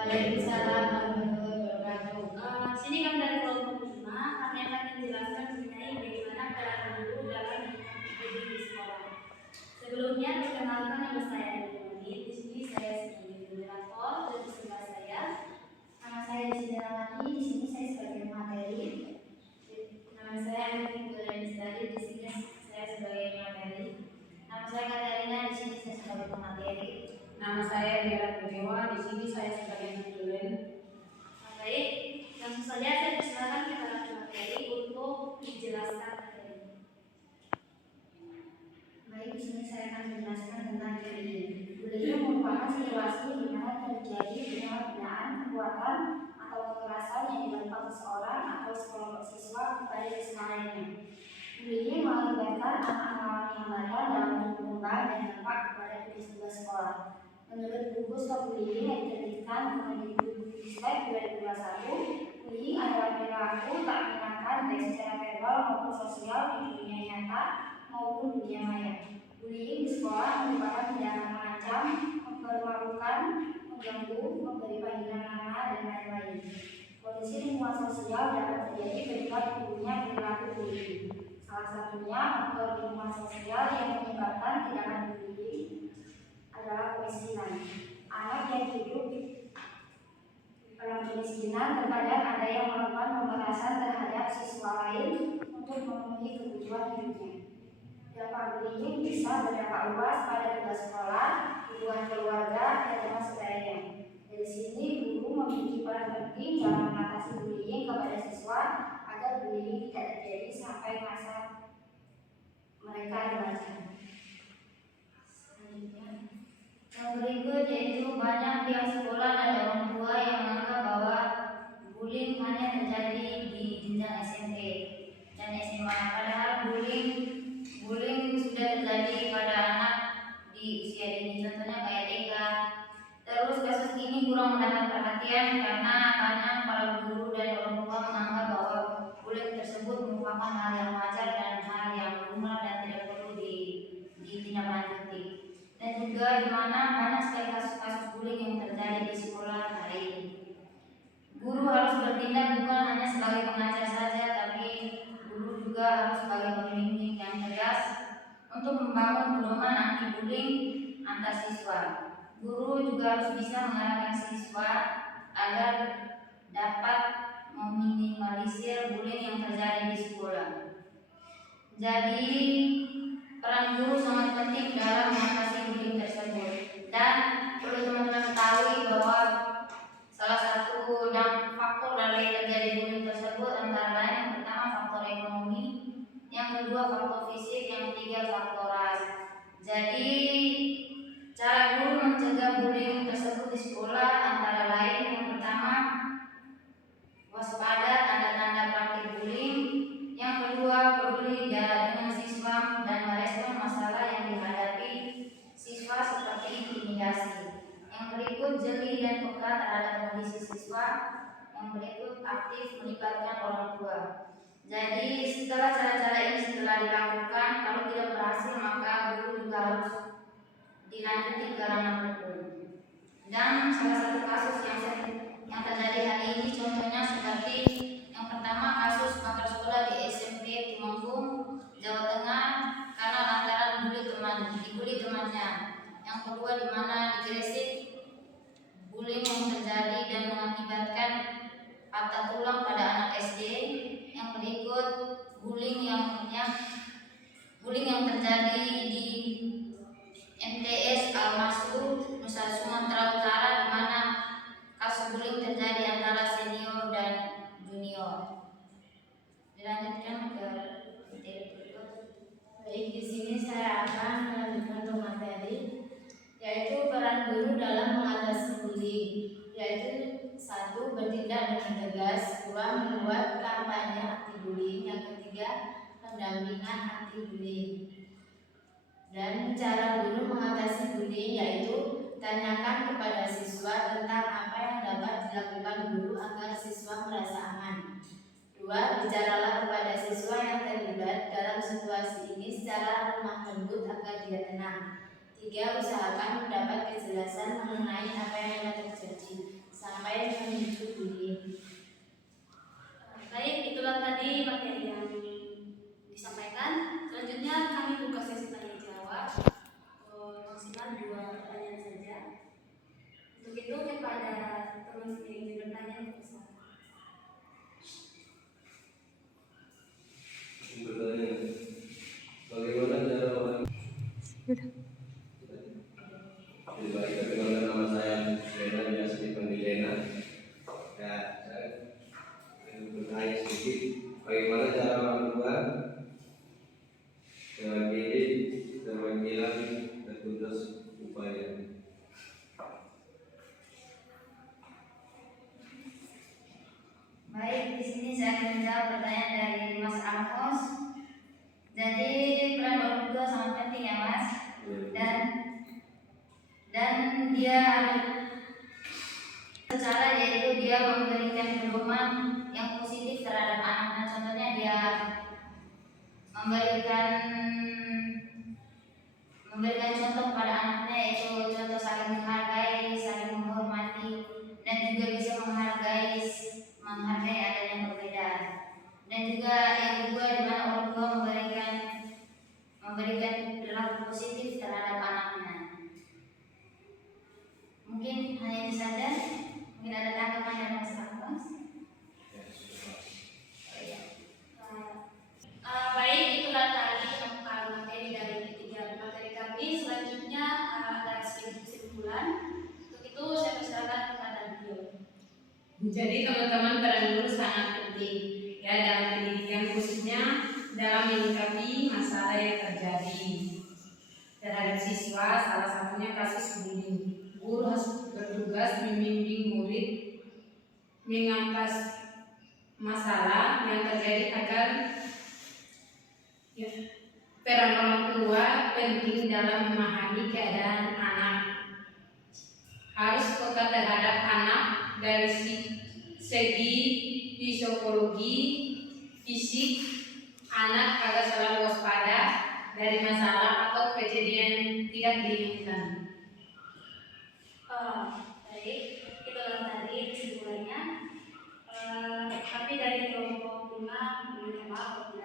Waalaikumsalam warahmatullahi wabarakatuh. Sini kami dari kelompok 5, kami akan menjelaskan mengenai bagaimana peran guru dalam mendidik di sekolah. Sebelumnya perkenalkan nama saya Nurani. Di sini saya sebagai moderator dan di sebelah saya Nama saya Desi Darmawati. Di sini saya sebagai materi. nama saya Nurani Bulandari. Di sini saya sebagai materi. Nama saya Katarina. Di sini saya sebagai pemateri. Nama saya Dera Kurniawan, di sini saya sebagai pentulen. Baik, langsung saja saya persilakan kepada materi untuk dijelaskan materi. Baik, di sini saya akan menjelaskan tentang bullying. Bullying merupakan situasi di mana terjadi penyalahgunaan kekuatan atau kekerasan yang dilakukan seseorang atau sekelompok siswa kepada siswa lainnya. Bullying mengakibatkan anak-anak yang lalai dalam berkembang dan dampak kepada tugas sekolah. Menurut buku Stop Bullying yang diterbitkan Kemendikbudristek 2021, bullying adalah perilaku tak menyenangkan baik secara verbal maupun sosial di dunia nyata maupun dunia maya. Bullying di sekolah merupakan tindakan mengancam, mempermalukan, mengganggu, memberi panggilan nama, dan lain-lain. Kondisi lingkungan sosial dapat terjadi penyebab tumbuhnya perilaku bullying. Salah satunya faktor lingkungan sosial yang menyebabkan tindakan bullying adalah kemiskinan. Anak yang hidup dalam kemiskinan terkadang ada yang melakukan pemerasan terhadap siswa lain untuk memenuhi kebutuhan hidupnya. Dampak bullying bisa berdampak luas pada tugas sekolah, hubungan keluarga, dan teman sebayanya. Dari sini, guru memiliki peran penting dalam mengatasi bullying kepada siswa agar bullying tidak terjadi sampai masa mereka remaja. Selanjutnya, Yang berikut yaitu banyak pihak sekolah dan orang tua yang menganggap bahwa bullying hanya terjadi di jenjang SMP dan SMA, padahal bullying sudah terjadi pada anak di usia dini, contohnya kayak TK. Terus kasus ini kurang mendapat perhatian karena banyak para guru dan orang tua menganggap bahwa bullying tersebut merupakan hal yang wajar dan hal yang lumrah dan tidak perlu ditindaklanjuti. Dan juga di mana banyak sekali kasus-kasus bullying yang terjadi di sekolah hari ini. Guru harus bertindak bukan hanya sebagai pengajar saja, tapi guru juga harus sebagai pembimbing yang tegas untuk membangun pedoman anti bullying antar siswa. Guru juga harus bisa mengarahkan siswa agar dapat meminimalisir bullying yang terjadi di sekolah. Jadi peran guru sangat penting dalam mengatasi bullying tersebut. Dan perlu teman-teman ketahui bahwa salah satu faktor dari terjadi bullying tersebut antara lain yang pertama faktor ekonomi, yang kedua faktor fisik, yang ketiga faktor ras. Jadi cara guru mencegah bullying tersebut di sekolah antara lain yang pertama waspada tanda-tanda praktik bullying, yang kedua peduli dengan siswa dan merespon masalah yang dihadapi siswa seperti intimidasi. Yang berikut jeli dan peka terhadap kondisi siswa. Yang berikut aktif melibatkan orang tua. Jadi setelah cara-cara ini dilakukan, kalau tidak berhasil maka guru juga harus dilanjuti ke ranah hukum. Dan salah satu kasus yang terjadi hari ini contohnya seperti yang pertama kasus kantor sekolah di SMP Tumenggung, Jawa Tengah karena lantaran dibully temannya. Yang kedua di mana di Gresik bullying yang terjadi dan mengakibatkan patah tulang pada anak SD. Yang berikut bullying yang terjadi di MTS Al-Masud, Nusa Sumatera Utara, di mana kasus bullying terjadi antara senior dan junior. Dilanjutkan ke materi berikut. Baik, di sini saya akan melanjutkan ke materi, yaitu peran guru dalam mengatasi bullying, yaitu 1. Bertindak dengan tegas, 2. Membuat kampanye anti bullying, yang ketiga pendampingan anti bullying. Dan cara guru mengatasi bullying yaitu tanyakan kepada siswa tentang apa yang dapat dilakukan guru agar siswa merasa aman. 2. Bicaralah kepada siswa yang terlibat dalam situasi ini secara lemah lembut agar dia tenang. 3. Usahakan mendapat kejelasan mengenai apa yang telah terjadi. sampai memicu bullying. Baik, itulah tadi materi yang disampaikan. Selanjutnya kami buka sesi tanya jawab, maksimal 2 pertanyaan saja. Untuk itu kepada teman yang ingin bertanya, silakan. Bertanya, bagaimana cara orang? Baik, perkenalkan nama saya Lena, biasa dipanggil Lena. Ya, saya bertanya sedikit, bagaimana cara orang tua mewakili perwakilan dan tugas upaya? Baik, di sini saya akan menjawab pertanyaan dari Mas Amos. Jadi peran orang tua sangat penting ya Mas, dan dia secara yaitu dia memberikan pedoman yang positif terhadap anaknya. Contohnya dia memberikan contoh kepada anaknya, yaitu contoh saling menghargai, saling menghormati, dan juga bisa menghargai adanya perbedaan. Dan juga yang kedua, di mana orang tua memberikan perilaku positif terhadap anaknya. Mungkin hanya itu saja. Mungkin ada tanggapan dari Mas Amos? Baik, itulah tadi pembukaan materi dari ketiga materi kami. Selanjutnya ada sedikit kesimpulan. Untuk itu saya persilakan kepada beliau. Jadi teman-teman, peran guru sangat penting ya dalam pendidikan, khususnya dalam menyikapi masalah yang terjadi terhadap siswa, salah satunya kasus bullying. Guru harus bertugas membimbing murid mengatasi masalah yang terjadi agar peran orang tua penting dalam memahami keadaan anak. Harus peka terhadap anak dari segi psikologi, fisik anak agar selalu waspada dari masalah atau kejadian tidak diinginkan. Baik, itulah tadi kesimpulannya. Kami dari kelompok 5 mohon maaf